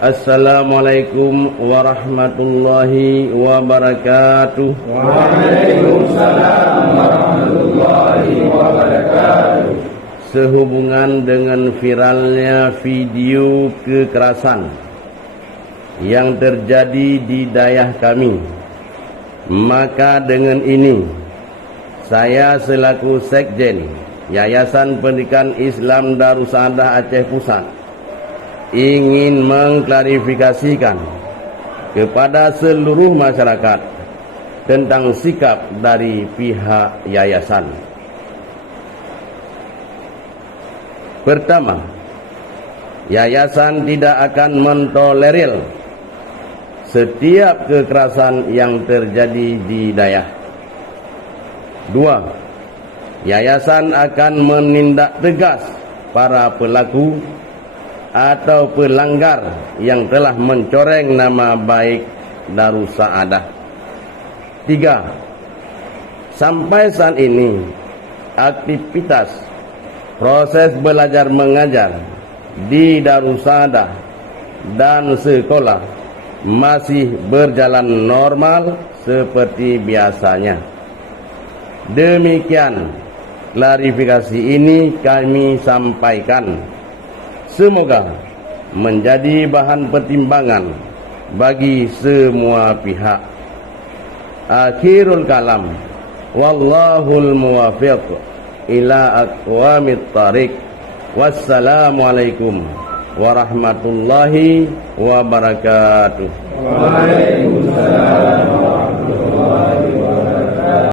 Assalamualaikum warahmatullahi wabarakatuh. Waalaikumsalam warahmatullahi wabarakatuh. Sehubungan dengan viralnya video kekerasan yang terjadi di daerah kami, maka dengan ini saya selaku Sekjen Yayasan Pendidikan Islam Darussahadah Aceh Pusat ingin mengklarifikasikan kepada seluruh masyarakat tentang sikap dari pihak yayasan. Pertama, yayasan tidak akan mentolerir setiap kekerasan yang terjadi di daerah. Dua, yayasan akan menindak tegas para pelaku atau pelanggar yang telah mencoreng nama baik Darussahadah. Tiga, sampai saat ini aktivitas proses belajar mengajar di Darussahadah dan sekolah masih berjalan normal seperti biasanya. Demikian klarifikasi ini kami sampaikan. Semoga menjadi bahan pertimbangan bagi semua pihak. Akhirul kalam, wallahul muwafiq ila aqwamit thariq. Wassalamualaikum warahmatullahi wabarakatuh. Waalaikumsalam.